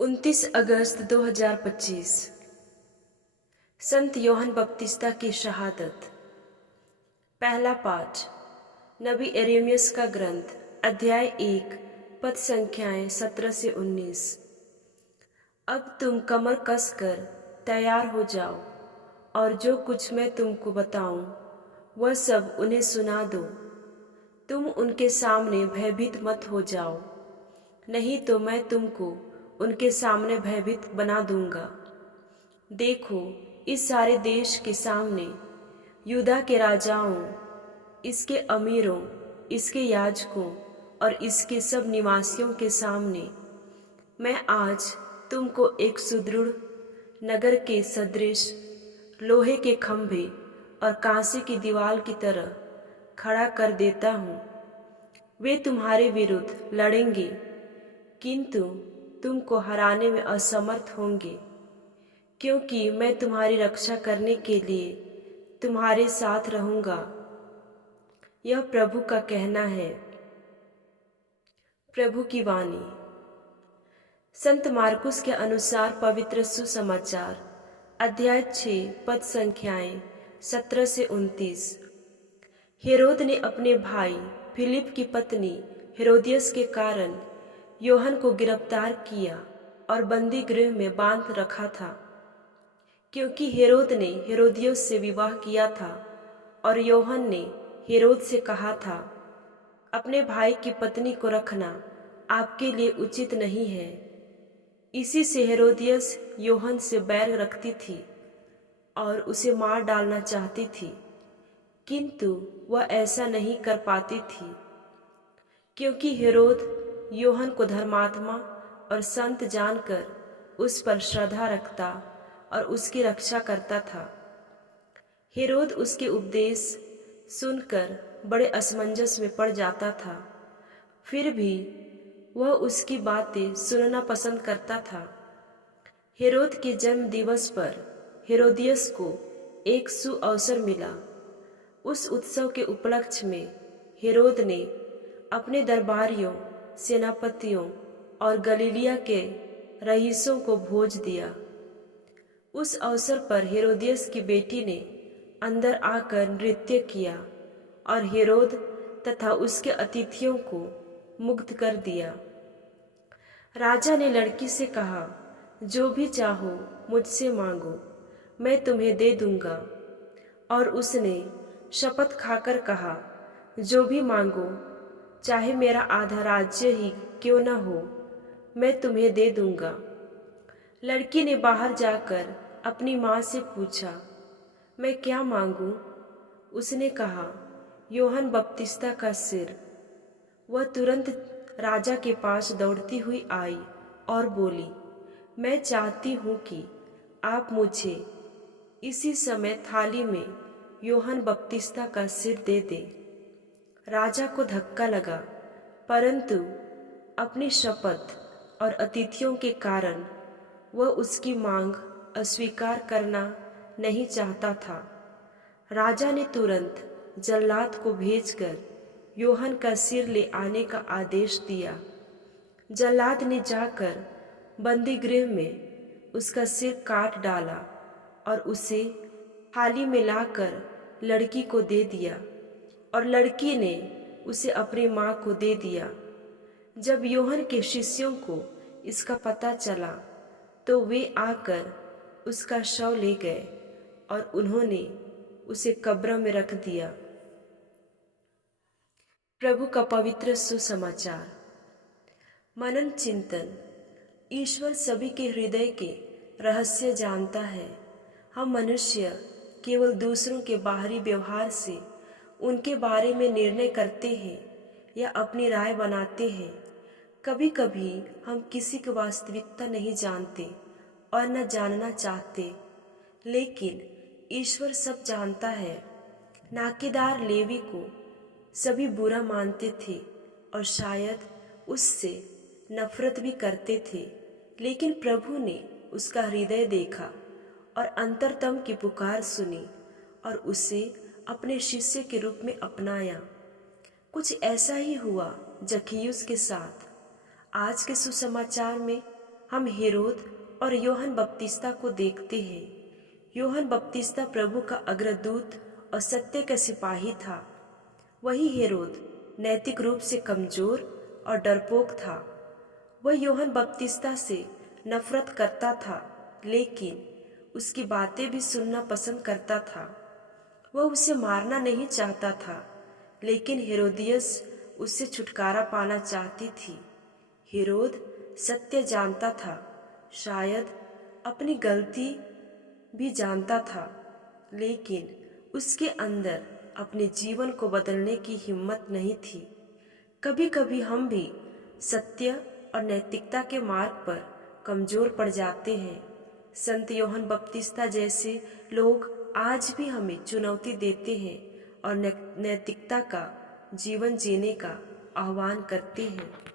29 अगस्त 2025 संत योहन बपतिस्ता की शहादत। पहला पाठ नबी यिर्मयाह का ग्रंथ अध्याय 1 पद संख्याएं 17 से 19। अब तुम कमर कसकर तैयार हो जाओ और जो कुछ मैं तुमको बताऊं वह सब उन्हें सुना दो। तुम उनके सामने भयभीत मत हो जाओ, नहीं तो मैं तुमको उनके सामने भयभीत बना दूंगा। देखो, इस सारे देश के सामने, यूदा के राजाओं, इसके अमीरों, इसके याजकों और इसके सब निवासियों के सामने मैं आज तुमको एक सुदृढ़ नगर के सदृश लोहे के खंभे और कांसे की दीवार की तरह खड़ा कर देता हूँ। वे तुम्हारे विरुद्ध लड़ेंगे, किंतु तुमको हराने में असमर्थ होंगे, क्योंकि मैं तुम्हारी रक्षा करने के लिए तुम्हारे साथ रहूंगा। यह प्रभु का कहना है। प्रभु की वाणी। संत मार्कुस के अनुसार पवित्र सुसमाचार अध्याय 6 पद संख्याएं 17 से 29। हेरोद ने अपने भाई फिलिप की पत्नी हेरोदियस के कारण योहन को गिरफ्तार किया और बंदी गृह में बांध रखा था, क्योंकि हेरोद ने हेरोदियस से विवाह किया था और योहन ने हेरोद से कहा था, अपने भाई की पत्नी को रखना आपके लिए उचित नहीं है। इसी से हेरोदियस योहन से बैर रखती थी और उसे मार डालना चाहती थी, किंतु वह ऐसा नहीं कर पाती थी, क्योंकि हेरोद योहन को धर्मात्मा और संत जानकर उस पर श्रद्धा रखता और उसकी रक्षा करता था। हेरोद उसके उपदेश सुनकर बड़े असमंजस में पड़ जाता था, फिर भी वह उसकी बातें सुनना पसंद करता था। हेरोद के जन्म दिवस पर हेरोदियस को एक सुअवसर मिला। उस उत्सव के उपलक्ष्य में हेरोद ने अपने दरबारियों, सेनापतियों और गलीलिया के रईसों को भोज दिया। उस अवसर पर हेरोदियस की बेटी ने अंदर आकर नृत्य किया और हेरोद तथा उसके अतिथियों को मुग्ध कर दिया। राजा ने लड़की से कहा, जो भी चाहो मुझसे मांगो, मैं तुम्हें दे दूंगा। और उसने शपथ खाकर कहा, जो भी मांगो, चाहे मेरा आधा राज्य ही क्यों न हो, मैं तुम्हें दे दूंगा। लड़की ने बाहर जाकर अपनी माँ से पूछा, मैं क्या मांगूं? उसने कहा, योहन बपतिस्ता का सिर। वह तुरंत राजा के पास दौड़ती हुई आई और बोली, मैं चाहती हूँ कि आप मुझे इसी समय थाली में योहन बपतिस्ता का सिर दे दे। राजा को धक्का लगा, परंतु अपनी शपथ और अतिथियों के कारण वह उसकी मांग अस्वीकार करना नहीं चाहता था। राजा ने तुरंत जल्लाद को भेजकर योहन का सिर ले आने का आदेश दिया। जल्लाद ने जाकर बंदी गृह में उसका सिर काट डाला और उसे थाली में लाकर लड़की को दे दिया, और लड़की ने उसे अपनी माँ को दे दिया। जब योहन के शिष्यों को इसका पता चला तो वे आकर उसका शव ले गए और उन्होंने उसे कब्र में रख दिया। प्रभु का पवित्र सुसमाचार। मनन चिंतन। ईश्वर सभी के हृदय के रहस्य जानता है। हम मनुष्य केवल दूसरों के बाहरी व्यवहार से उनके बारे में निर्णय करते हैं या अपनी राय बनाते हैं। कभी कभी हम किसी की वास्तविकता नहीं जानते और न जानना चाहते, लेकिन ईश्वर सब जानता है। नाकेदार लेवी को सभी बुरा मानते थे और शायद उससे नफरत भी करते थे, लेकिन प्रभु ने उसका हृदय देखा और अंतरतम की पुकार सुनी और उसे अपने शिष्य के रूप में अपनाया। कुछ ऐसा ही हुआ जक्कैयुस के साथ। आज के सुसमाचार में हम हेरोद और योहन बपतिस्ता को देखते हैं। योहन बपतिस्ता प्रभु का अग्रदूत और सत्य का सिपाही था। वही हेरोद नैतिक रूप से कमजोर और डरपोक था। वह योहन बपतिस्ता से नफरत करता था, लेकिन उसकी बातें भी सुनना पसंद करता था। वह उसे मारना नहीं चाहता था, लेकिन हेरोदियस उससे छुटकारा पाना चाहती थी। हेरोद सत्य जानता था, शायद अपनी गलती भी जानता था, लेकिन उसके अंदर अपने जीवन को बदलने की हिम्मत नहीं थी। कभी कभी हम भी सत्य और नैतिकता के मार्ग पर कमजोर पड़ जाते हैं। संत योहन बपतिस्ता जैसे लोग आज भी हमें चुनौती देते हैं और नैतिकता का जीवन जीने का आह्वान करते हैं।